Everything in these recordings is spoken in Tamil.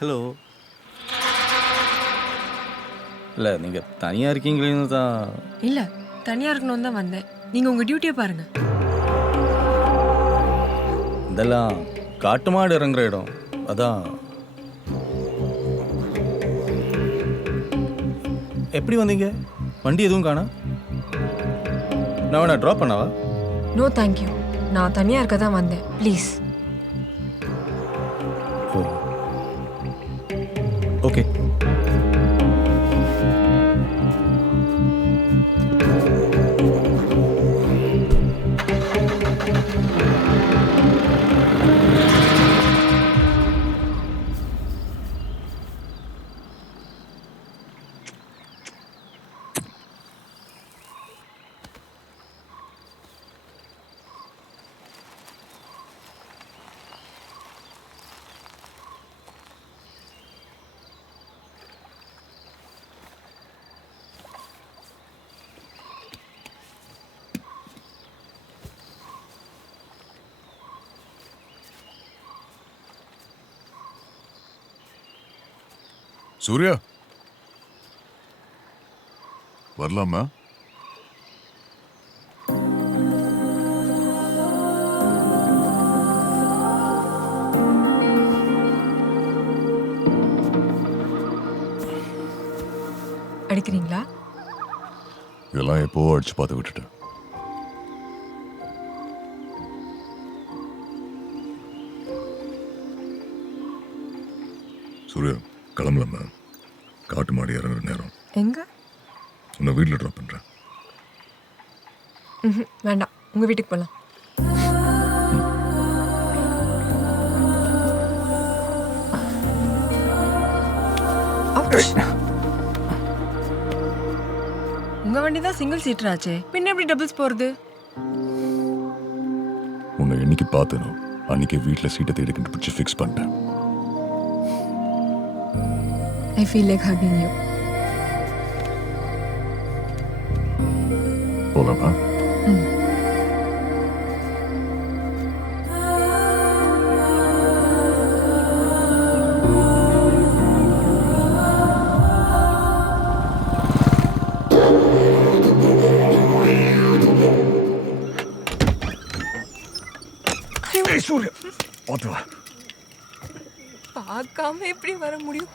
ஹலோ. இல்லை நீங்கள் தனியாக இருக்கீங்களேன்னு தான். இல்ல தனியா இருக்கணும்னு தான் வந்தேன். நீங்க உங்க டியூட்டியை பாருங்க. இதெல்லாம் காட்டு மாடு இறங்குற இடம். அதான். எப்படி வந்தீங்க? வண்டி எதுவும் காணா? நான் வேணா ட்ராப் பண்ணவா? No thank you. நான் தனியா இருக்க தான் வந்தேன். ப்ளீஸ். O okay. சூர்யா வரலாமா? அடிக்கிறீங்களா? இதெல்லாம் எப்போ அடிச்சு பார்த்து விட்டுட்டேன். சூர்யா கிளம்பலாமா? காட்டு மாடி இறங்குற நேரம். எங்க? உன்னை வீட்டில் ட்ராப் பண்ணுறேன். வேண்டாம், உங்க வீட்டுக்கு போலாம். உங்க வண்டி தான் சிங்கிள் சீட்டர் ஆச்சே, பின்ன எப்படி டபுள்ஸ் போறது? உன்னை என்னைக்கு பார்த்தனோ அன்னைக்கு வீட்டில் சீட்டை தேடி கண்டுபிடிச்சு ஃபிக்ஸ் பண்ணிட்டேன். I feel like hugging you. போலாமா? சூர்யா பார்த்து வா. பார்க்காம எப்படி வர முடியும்?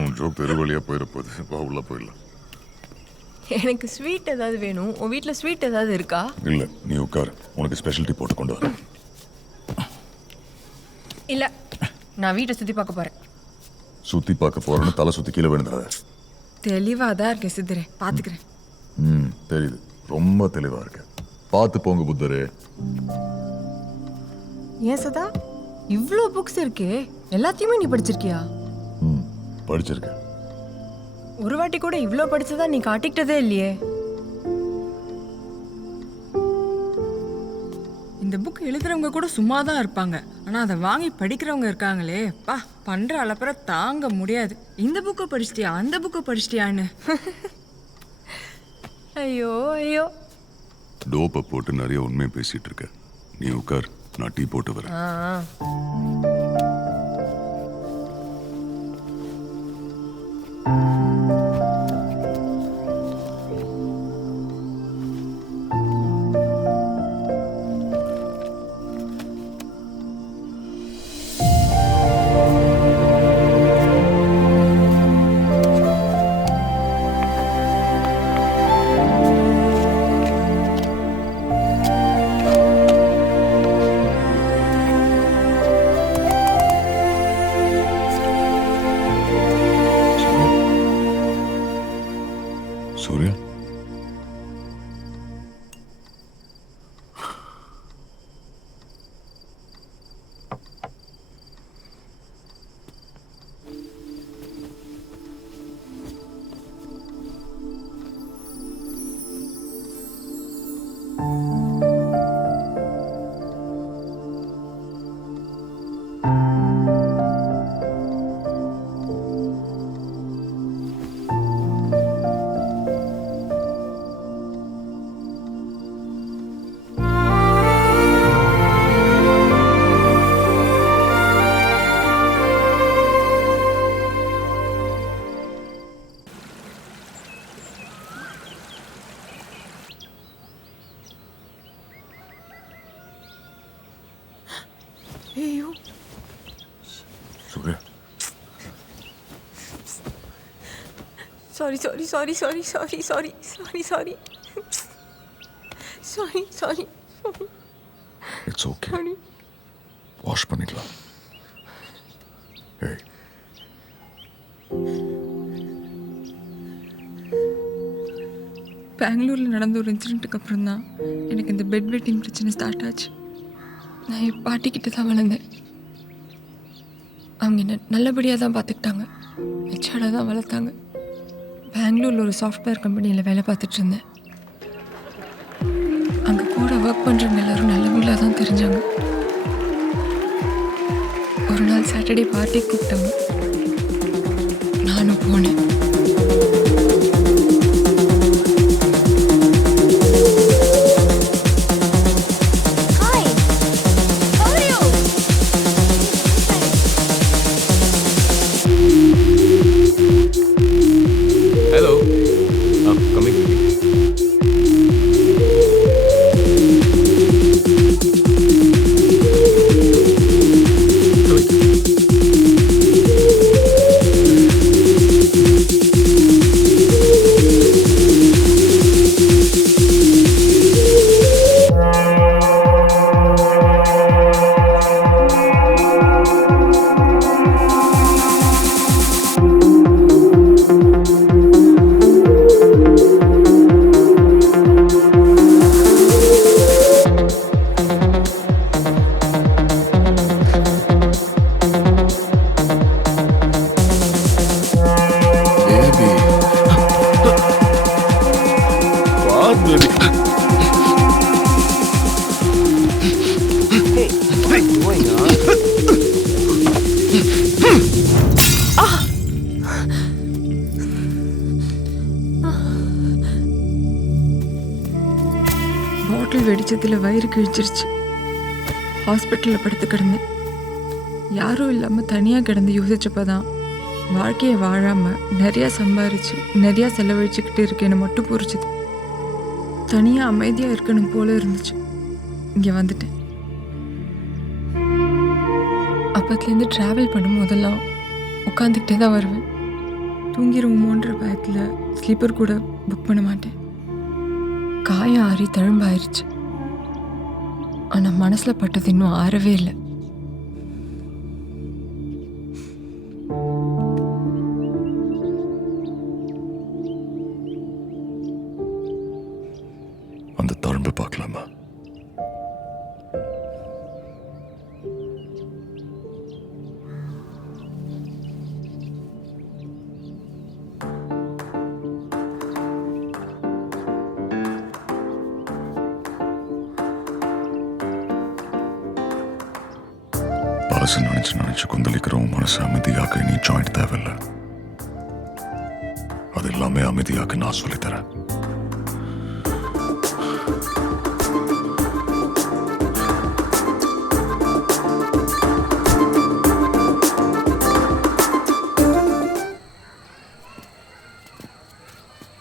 உன் ஜோக் தெரு வழியாக போயிட போகுது. வா உள்ள போயிடலாம். எனக்கு ஸ்வீட் ஏதாவது வேணும். உன் வீட்டில் ஸ்வீட் ஏதாவது இருக்கா? இல்லை நீ உட்காரு, உனக்கு ஸ்பெஷாலிட்டி போட்டு கொண்டு வர. இல்லை, நான் வீட்டை சுற்றி பார்க்க போகிறேன். சுற்றி பார்க்க போகிறேன்னு தலை சுற்றி கீழே விழுந்தாத. தெளிவாக தான் இருக்கேன் சித்திரே, பார்த்துக்கிறேன். தெரியுது, ரொம்ப தெளிவாக இருக்கு. பார்த்து போங்க புத்தரே. ஏன் சதா, இவ்வளோ புக்ஸ் இருக்கே, எல்லாத்தையுமே நீ படிச்சிருக்கியா? படிச்சிருக்கேன். ஒரு வாட்டி கூட இவ்வளோ படிச்சதா நீ காட்டிக்கிட்டதே இல்லையே. இந்த புக் எழுதுறவங்க கூட சும்மா தான் இருப்பாங்க, ஆனால் அதை வாங்கி படிக்கிறவங்க இருக்காங்களே, பா பண்ணுற அளப்புற தாங்க முடியாது. இந்த புக்கை படிச்சிட்டியா, அந்த புக்கை படிச்சிட்டியான்னு. ஐயோ ஐயோ. டோப்பை போட்டு நிறைய உண்மையை பேசிட்டு இருக்க. நீ உட்கார், நான் டீ போட்டு வரேன். Sorry sorry sorry sorry sorry sorry sorry sorry sorry sorry it's okay, wash பண்ணிக்கலாம். ஏய், பெங்களூரில் நடந்த ஒரு இன்சிடெண்ட்டுக்கு அப்புறம் தான் எனக்கு இந்த பெட் வெட்டிங் பிரச்சனை ஸ்டார்ட் ஆச்சு. நான் என் பாட்டிக்கிட்ட தான் வளர்ந்தேன். அவங்க என்ன நல்லபடியாக தான் பார்த்துக்கிட்டாங்க, மெச்சோர்டாக தான் வளர்த்தாங்க. பெங்களூரில் ஒரு சாஃப்ட்வேர் கம்பெனியில் வேலை பார்த்துட்டு இருந்தேன். அங்கே கூட ஒர்க் பண்ணுறவங்க எல்லாரும் நல்லவங்களாக தான் தெரிஞ்சாங்க. ஒரு நாள் சாட்டர்டே பார்ட்டி கூப்பிட்டாங்க, நானும் போனேன். Hello, coming. baby. What, baby? பாட்டில் வெடிச்சதில் வயிறு கிழிச்சிருச்சு. ஹாஸ்பிட்டலில் படுத்து கிடந்தேன். யாரும் இல்லாமல் தனியாக கிடந்து யோசிச்சப்போ தான் வாழ்க்கையை வாழாமல் நிறையா சம்பாரிச்சு நிறையா செலவழிச்சுக்கிட்டு இருக்கேன்னு மட்டும் புரிச்சுது. தனியாக அமைதியாக இருக்கணும் போல இருந்துச்சு. இங்கே வந்துட்டேன். அப்பத்துலேருந்து ட்ராவல் பண்ணும் போதெல்லாம் உட்காந்துக்கிட்டே தான் வருவேன். தூங்கிடுவோமோன்ற பயத்தில் ஸ்லீப்பர் கூட புக் பண்ண மாட்டேன். காயம் ஆறி தழும்பாயிருச்சு, ஆனால் மனசில் பட்டது இன்னும் ஆறவே இல்லை. அந்த தழும்பு பார்க்கலாமா? பழசு நினைச்சு கொந்தளிக்கிறவன் மனசு அமைதியாக்க நீ ஜாயிண்ட் தேவையில்லை. அது எல்லாமே அமைதியாக்க நான் சொல்லித்தரேன்.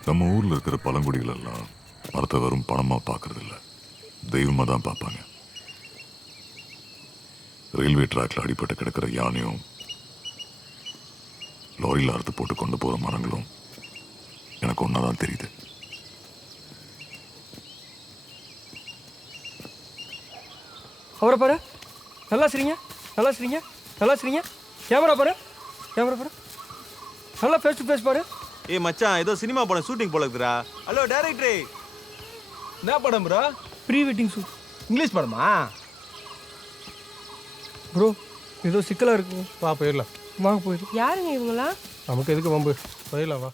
நம்ம ஊர்ல இருக்கிற பழங்குடிகள் எல்லாம் மரத்தை வெறும் பணமா பார்க்கறது இல்ல, தெய்வமா தான் பார்ப்பாங்க. ரயில்வே ட்ராக்ல அடிபட்டு கிடக்கிற யானையும் லாரியில் அறுத்து போட்டு கொண்டு போற மரங்களும் எனக்கு ஒன்னாதான் தெரியுது. அவரை பாரு, நல்லா சரிங்க, நல்லா சரிங்க, நல்லா சரிங்க. கேமரா பாரு, கேமரா பாரு, நல்லா ஃபேஸ் டு ஃபேஸ் பாரு. ஏய் மச்சான், ஏதோ சினிமா படம் ஷூட்டிங் போல இருக்குடா. ஹலோ டைரக்டரே, என்ன படம் bro? Pre wedding shoot. English படமா? ப்ரோ ஏதோ சிக்கலாக இருக்குங்க. வா போயிடலாம். வாங்க போயிடு. யாருங்க இவங்களா? நமக்கு எதுக்கு வம்பு, போயிடலாம் வா.